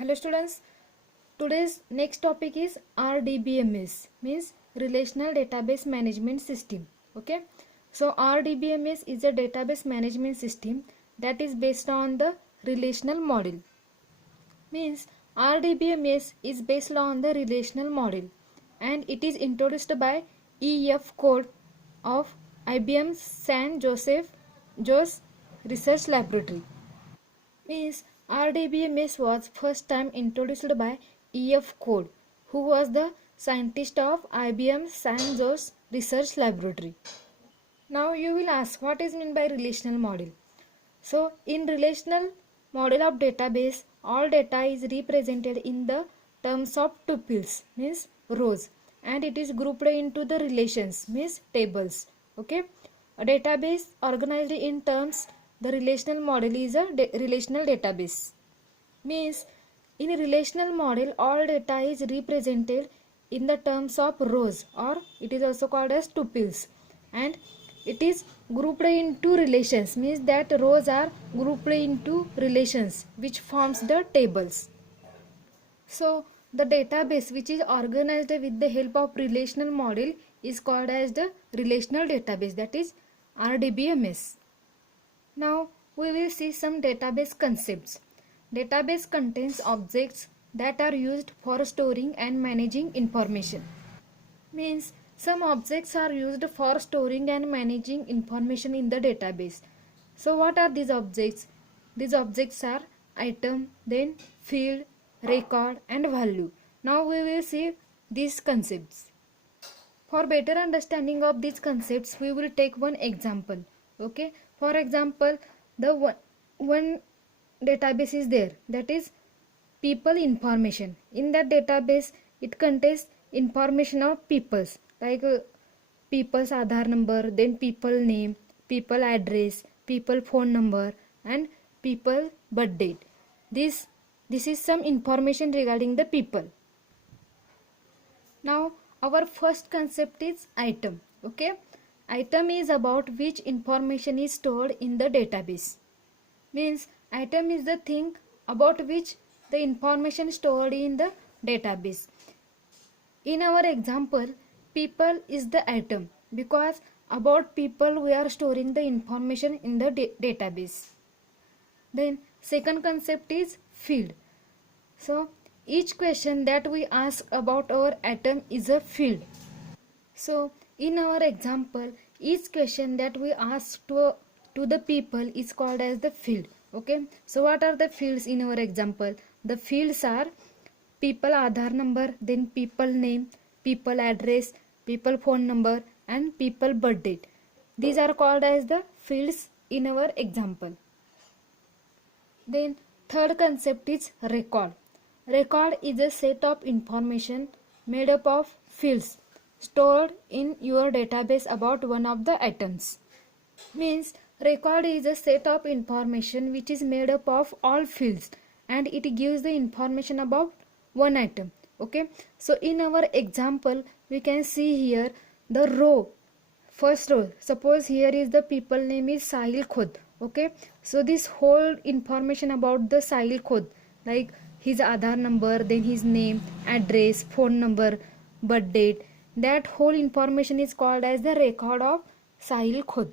Hello students, today's next topic is RDBMS, means Relational Database Management System. Okay, so RDBMS is a database management system that is based on the relational model. Means RDBMS is based on the relational model and it is introduced by EF Code of IBM San Jose Research Laboratory. Means RDBMS was first time introduced by EF Code, who was the scientist of IBM San Jose Research Laboratory. Now you will ask, what is meant by relational model? So in relational model of database, all data is represented in the terms of tuples, means rows, and it is grouped into the relations, means tables. Okay, a database organized in terms, the relational model is a relational database. Means in a relational model, all data is represented in the terms of rows, or it is also called as tuples, and it is grouped into relations, means that rows are grouped into relations which forms the tables. So the database which is organized with the help of relational model is called as the relational database, that is RDBMS. Now we will see some database concepts. Database contains objects that are used for storing and managing information. Means some objects are used for storing and managing information in the database. So what are these objects? These objects are item, then field, record and value. Now we will see these concepts. For better understanding of these concepts, we will take one example. Okay, for example, the one database is there, that is people information. In that database, it contains information of peoples, like people's Aadhaar number, then people name, people address, people phone number and people birth date. This is some information regarding the people. Now our first concept is item. Okay, item is about which information is stored in the database. Means item is the thing about which the information stored in the database. In our example, people is the item because about people we are storing the information in the database. Then second concept is field. So each question that we ask about our item is a field. So in our example, each question that we ask to the people is called as the field. Okay, so what are the fields in our example? The fields are people Aadhaar number, then people name, people address, people phone number and people birth date. These are called as the fields in our example. Then third concept is record. Record is a set of information made up of fields stored in your database about one of the items. Means record is a set of information which is made up of all fields and it gives the information about one item. Okay, so in our example we can see here the row, first row. Suppose here is the people name is Sahil Khod. Okay, so this whole information about the Sahil Khod, like his Aadhaar number, then his name, address, phone number, birth date, that whole information is called as the record of Sahil Khod.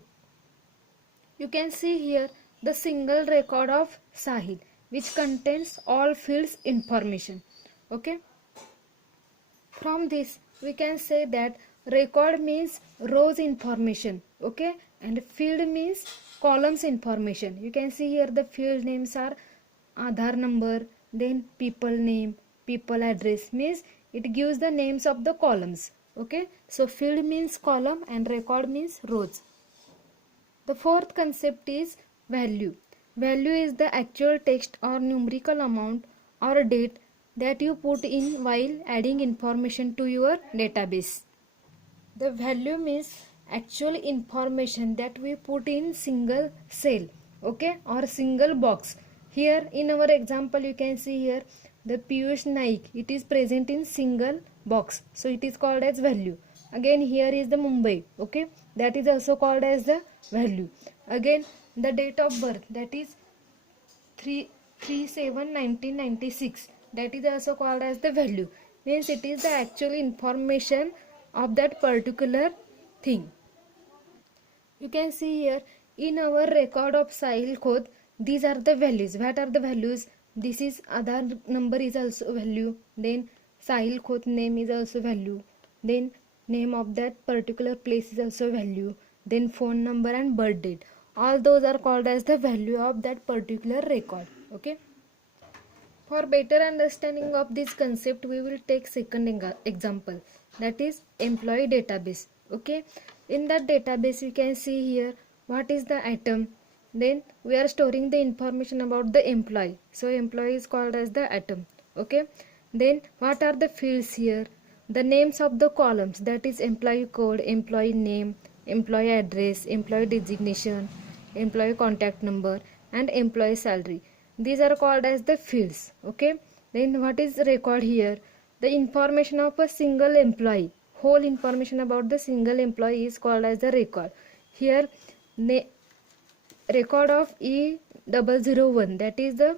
You can see here the single record of Sahil which contains all fields information. Okay, from this we can say that record means rows information. Okay, and field means columns information. You can see here the field names are Aadhaar number, then people name, people address, means it gives the names of the columns. Okay, so field means column and record means rows. The fourth concept is value. Value is the actual text or numerical amount or date that you put in while adding information to your database. The value means actual information that we put in single cell, okay, or single box. Here in our example you can see here the Piyush Naik, it is present in single box, so it is called as value. Again here is the Mumbai, okay, that is also called as the value. Again the date of birth, that is 3/7/1996, that is also called as the value. Means it is the actual information of that particular thing. You can see here in our record of Sahil code, these are the values. What are the values? This is Aadhaar number is also value. Then Sahil code name is also value. Then name of that particular place is also value. Then phone number and birth date. All those are called as the value of that particular record. Okay. For better understanding of this concept, we will take second example, that is employee database. Okay, in that database we can see here what is the item. Then we are storing the information about the employee. So employee is called as the item. Okay, then what are the fields here? The names of the columns, that is employee code, employee name, employee address, employee designation, employee contact number, and employee salary. These are called as the fields. Okay, then what is record here? The information of a single employee, whole information about the single employee is called as the record. Here record of E001, that is the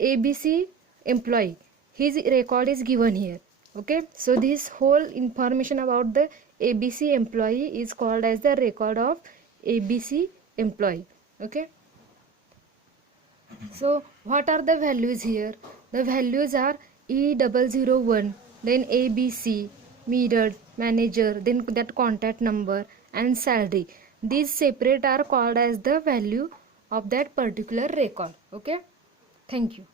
ABC employee, his record is given here. Okay, so this whole information about the ABC employee is called as the record of ABC employee. Okay, so what are the values here? The values are E001, then ABC, mirror, manager, then that contact number and salary. These separate are called as the value of that particular record. Okay, thank you.